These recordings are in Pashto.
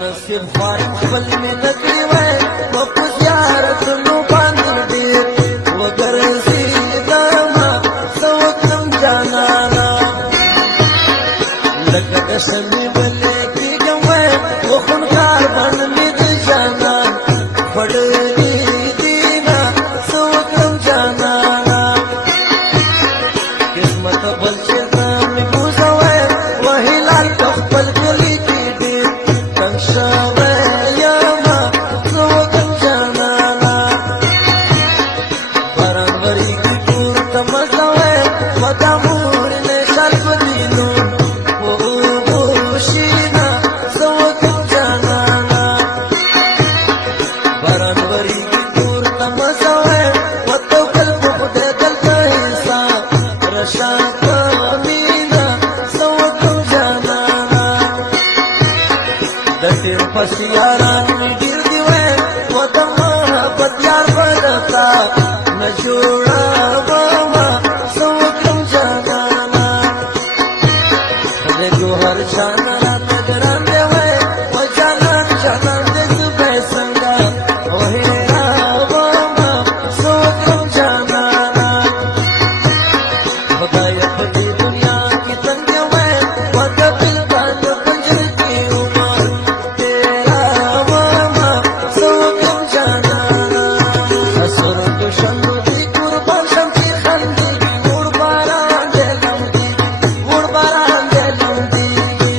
نصیب خوار خپل می نکړي وای په زیارتونو باندې ډېر وګرځېدمه څه وکړم جانانه لکه د شمې بلې کېږم وای وخونکار بند مې د جانان پړلي دینه څه وکړم جانانه قسمت بل چېرته مې بوزه وای وهلال په خپل کلي کې ډېر تنګ شوی یمه څه وکړم جانانه باران ورېږي کور ته مزه وای په دا مورنې شال په دینو په اوبو شینه څه وکړم جانانه باران ورېږي کور ته مزه وای وتوکل په خدای دلته حساب رشه په مینه څه وکړم جانانه د تېر پس یاران مې ډېر دي وای و د محبت یار بدتا نه جوړومه څه وکړم جانانه خدای جوهر جان راته ګران دی وای و جانان جانان دې زه به یې څنګه وهېرومه څه وکړم جانانه خدایه په دې دنیا کې تنګ دی وای و د بېلتون د پنجره کې عمر تېرومه څه وکړم جانانه سرود شنو دې قربان شم چې خندېږي وړ باران دې لمدېږي وړ باران دې لمدېږي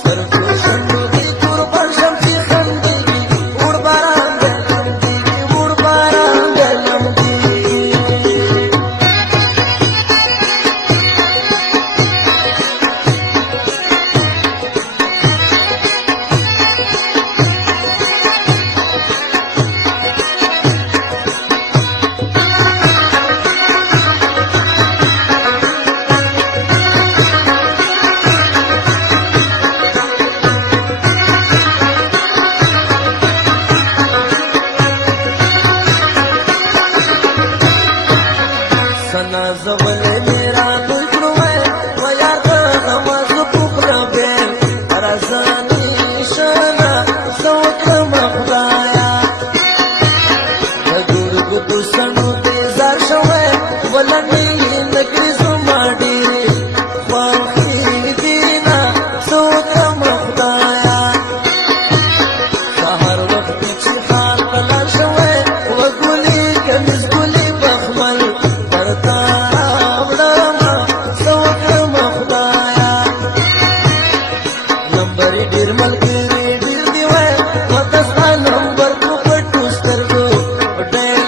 سرود شنو دې قربان شم چې خندېږي وړ باران دې لمدېږي وړ باران دې لمدېږي سنا زولې میرا دوی کړو وای و یار د نماز پوکړه به رازاني شنا څه وکړم خدایا د ګورګو سنو دې زار شوی ولنې نکري زما ډېرې خوښې دینه څه وکړم خدایا سهار وخت چې ښار ته لاړ شوی وګلې کمیس ګلې بخمل درته راوړمه څه وکړم خدایا نمبر یې ډېر ملګري ډېر دي وای و د ستا نمبر په پټو سترګو ډېر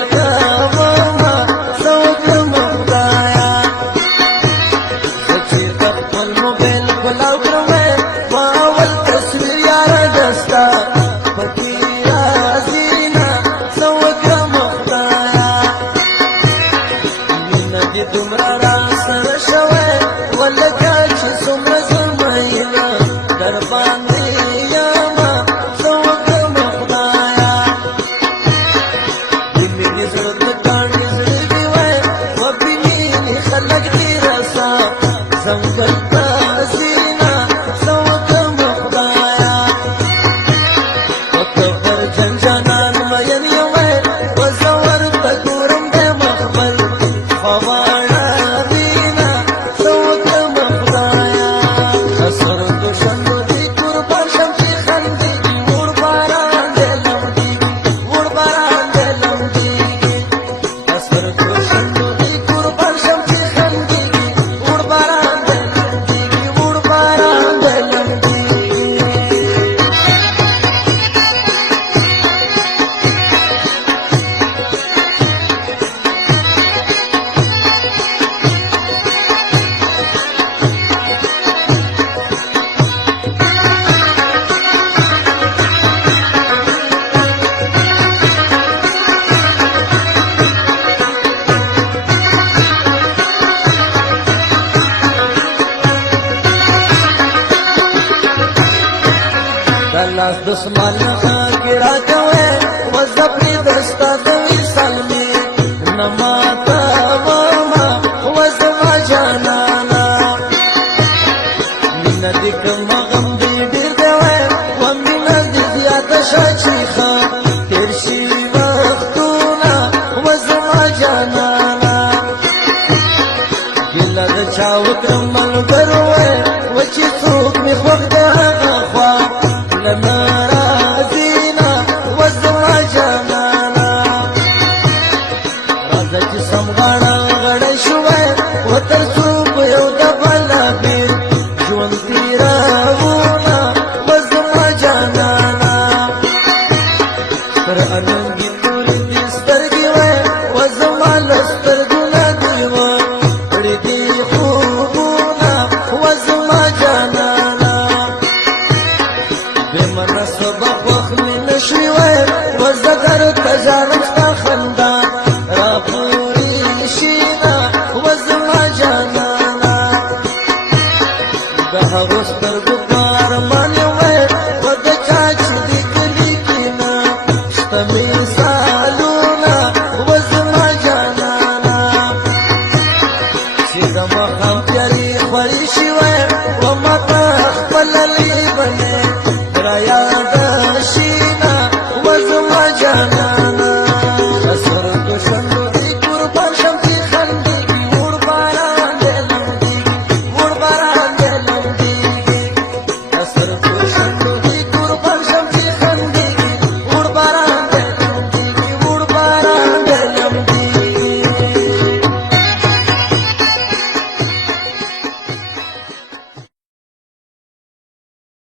کومه څه وکړم خدایا زه چېرته خپل موبایل کلاو کړم وای ما اول تصویر یاره د ستا پکې راځي نه څه وکړم خدایا مینه دې دومره راسره شوی ولکه چې څومره زه مینه در باندې یمه څه وکړم خدایا د مینې زړه د کاڼي زړه دي وای و بې مینې خلک دې رسا ځنګل ته ځي نه څه وکړم خدایا و کبرجن جانان مین یم وای و زه ورته ګورم د مخبل خواړه دینه څه وکړم خدایا سرود شنو دې قربان شم چې خندېږي وړ باران دې لمدېږي وړ باران دې لمدېږي سرود شنو دې قربان شم چې خندېږي وړ باران دې لمدېږي وړ باران دې لمدېږي لاس دسمان کې راځوي وزبري دستا د وصال می نماتا ماما وزما جانانا من دې کوم غم دې ډېر دی و من ملګر وای و چې څوک مې خوښ د هغه خوا له ناراضي نه و زما جانانه راځه چې سم غاړه غړی شوی و تر څو په یو دفعه لا بېل ژوند تېروونه و زما جانانه تر اننګي تورې دې سترګې وای و زما له سترګو نه دې وه کړې دې خوبونه و زما جانانه بې مناسبه خوښ مې نه شوې وای و زه در ته ژاړم ستا خندا راپورې شي نه و زما جانانه د هغو سترګو په ارمان یم